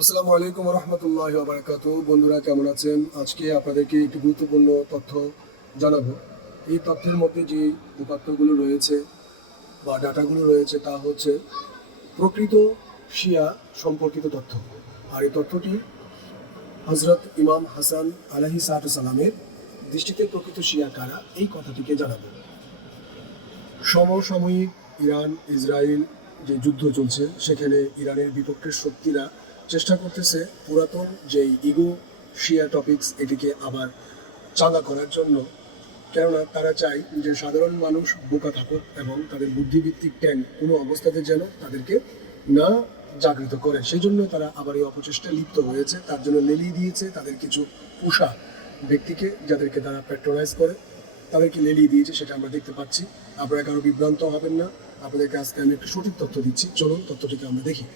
আসসালামু আলাইকুম রহমতুল্লাহ বারাকাতু। বন্ধুরা কেমন আছেন? আজকে আপনাদেরকে একটি গুরুত্বপূর্ণ তথ্য জানাবো। এই তথ্যের মধ্যে যে উপাত্তগুলো রয়েছে বা ডাটাগুলো রয়েছে তা হচ্ছে প্রকৃত শিয়া সম্পর্কিত তথ্য। আর এই তথ্যটি হজরত ইমাম হাসান আলাহি সালামের দৃষ্টিতে প্রকৃত শিয়া কারা এই কথাটিকে জানাবো। সমসাময়িক ইরান ইসরায়েল যে যুদ্ধ চলছে সেখানে ইরানের বিপক্ষের শক্তিরা চেষ্টা করতেছে পুরাতন যেই ইগো শিয়া টপিকস এটিকে আবার চাঙ্গা করার জন্য। কেননা তারা চায় যে সাধারণ মানুষ বোকা থাকুক এবং তাদের বুদ্ধিভিত্তিক ট্যাঙ্ক কোনো অবস্থাতে যেন তাদেরকে না জাগৃত করে। সেই জন্য তারা আবার এই অপচেষ্টা লিপ্ত হয়েছে। তার জন্য লেলিয়ে দিয়েছে তাদের কিছু পোষা ব্যক্তিকে, যাদেরকে তারা প্যাট্রোনাইজ করে তাদেরকে লেলিয়ে দিয়েছে, সেটা আমরা দেখতে পাচ্ছি। আপনারা কারো বিভ্রান্ত হবেন না, আপনাদেরকে আজকে আমি একটু সঠিক তথ্য দিচ্ছি। চলুন তথ্যটিকে আমরা দেখি।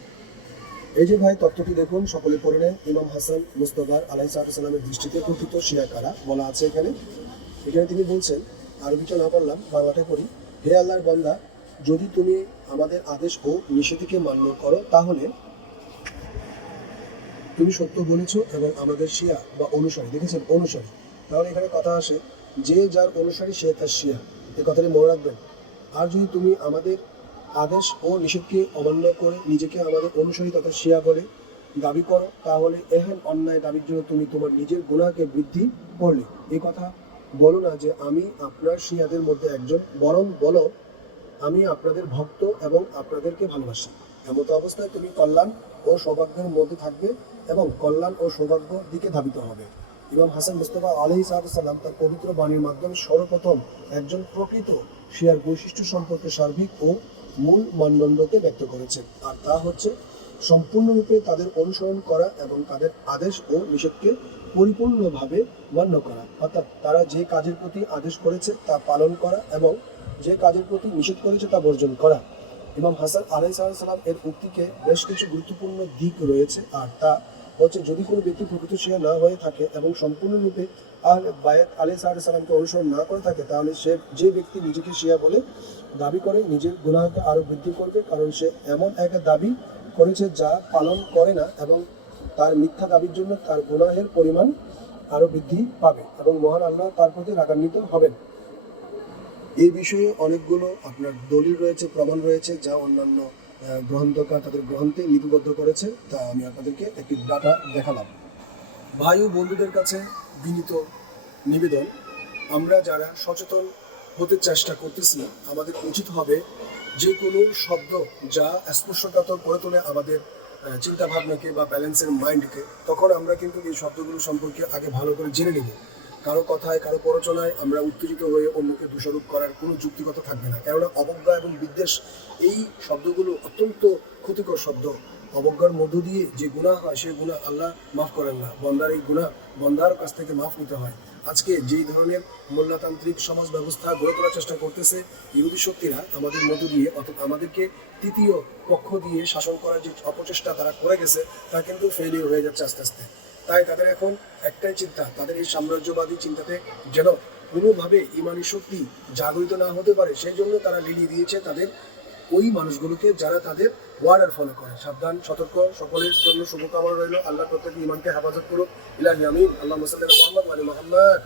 এই যে ভাই তথ্যটি দেখুন, সকলে পড়ে নেন। ইমাম হাসান মুস্তাফা আলাইহিসসালামের দৃষ্টিতে প্রকৃত শিয়া কারা বলা আছে এখানে। তিনি বলছেন, আরবিটা না পারলাম বাংলাটা করি। হে আল্লাহর বান্দা, যদি তুমি আমাদের আদেশ ও নিষেধকে মান্য করো তাহলে তুমি সত্য বলেছ এবং আমাদের শিয়া বা অনুসারী, দেখেছেন অনুসারী, তাহলে এখানে কথা আসে যে যার অনুসারী সে তার শিয়া, এই কথাটি মনে রাখবেন। আর যদি তুমি আমাদের আদেশ ও নিষেধকে অমান্য করে নিজেকে আমাদের অনুসারী তথা শিয়া বলে দাবি করো তাহলে এহেন অন্যায় দাবির জন্য তুমি তোমার নিজের গুনাহকে বৃদ্ধি করলে। এই কথা বলো না যে আমি আপনার শিয়াদের মধ্যে একজন, বরং বলো আমি আপনাদের ভক্ত এবং আপনাদেরকে ভালোবাসি। এমতো অবস্থায় তুমি কল্যাণ ও সৌভাগ্যের মধ্যে থাকবে এবং কল্যাণ ও সৌভাগ্যের দিকে ধাবিত হবে। ইমাম হাসান মুস্তাফা আলাইহিসসালাম তার পবিত্র বাণীর মাধ্যমে সর্বপ্রথম একজন প্রকৃত শিয়ার বৈশিষ্ট্য সম্পর্কে সার্বিক ও মূল মানদণ্ডকে ব্যক্ত করেছেন। আর তা হচ্ছে সম্পূর্ণরূপে তাদের অনুসরণ করা এবং তাদের আদেশ ও নিষেধকে পরিপূর্ণভাবে মান্য করা, অর্থাৎ তারা যে কাজের প্রতি আদেশ করেছে তা পালন করা এবং যে কাজের প্রতি নিষেধ করেছে তা বর্জন করা। ইমাম হাসান আলাইহিসসালাম এর উক্তিকে বেশ কিছু গুরুত্বপূর্ণ দিক রয়েছে। আর তা হচ্ছে, যদি কোনো ব্যক্তি প্রকৃত শিয়া না হয়ে থাকে এবং সম্পূর্ণরূপে আহলে বায়াত আলাইহিসসালামকে অনুসরণ না করে থাকে তাহলে যে ব্যক্তি নিজেকে শিয়া বলে দাবি করে নিজের গুনাহকে আরো বৃদ্ধি করবে, কারণ সে এমন এক দাবি করেছে যা পালন করে না এবং তার মিথ্যা দাবির জন্য তার গুনাহের পরিমাণ আরো বৃদ্ধি পাবে এবং মহান আল্লাহ তার প্রতি রাগান্বিত হবেন। এই বিষয়ে অনেকগুলো আপনার দলিল রয়েছে, প্রমাণ রয়েছে, যা অন্যান্য গ্রন্থকার তাদের গ্রন্থে লিপিবদ্ধ করেছে। তা আমি আপনাদেরকে একটি ডাটা দেখালাম। ভাই ও বন্ধুদের কাছে বিনীত নিবেদন, আমরা যারা সচেতন হতে চেষ্টা করতেছি আমাদের উচিত হবে যে কোনো শব্দ যা স্পর্শকাতর করে তোলে আমাদের চিন্তা ভাবনাকে বা ব্যালেন্সের মাইন্ডকে, তখন আমরা কিন্তু এই শব্দগুলো সম্পর্কে আগে ভালো করে জেনে নেব। কারো কথায় কারো প্ররোচনায় আমরা উত্তেজিত হয়ে অন্যকে দোষারোপ করার কোনো যুক্তিকতা থাকবে না। কেননা অবজ্ঞা এবং বিদ্বেষ এই শব্দগুলো অত্যন্ত ক্ষতিকর শব্দ। অবজ্ঞার মধ্য দিয়ে যে গুনাহ হয় সেই গুনাহ আল্লাহ মাফ করেন না। বন্দার এই গুনাহ বন্দার কাছ থেকে মাফ নিতে হয়। আজকে যেই ধরনের মোল্লাতান্ত্রিক সমাজ ব্যবস্থা গড়ে তোলার চেষ্টা করতেছে ইহুদি শক্তিরা আমাদের মধ্য দিয়ে, অর্থাৎ আমাদেরকে তৃতীয় পক্ষ দিয়ে শাসন করার যে অপচেষ্টা তারা করে গেছে তা কিন্তু ফেলিওর হয়ে যাচ্ছে আস্তে আস্তে। তাই তাদের এখন একটাই চিন্তা, তাদের এই সাম্রাজ্যবাদী চিন্তাতে যেন কোনোভাবে ইমানি শক্তি জাগরিত না হতে পারে, সেই জন্য তারা লিলিয়ে দিয়েছে তাদের ওই মানুষগুলোকে যারা তাদের ওয়ার্ডার ফলো করে। সাবধান, সতর্ক, সকলের জন্য শুভকামনা রইল। আল্লাহ প্রত্যেক ইমানকে হেফাজত করুক। ইলাহি আমিন। আল্লাহুম্মা সাল্লি আলা মুহাম্মাদ ওয়া আলি মুহাম্মাদ।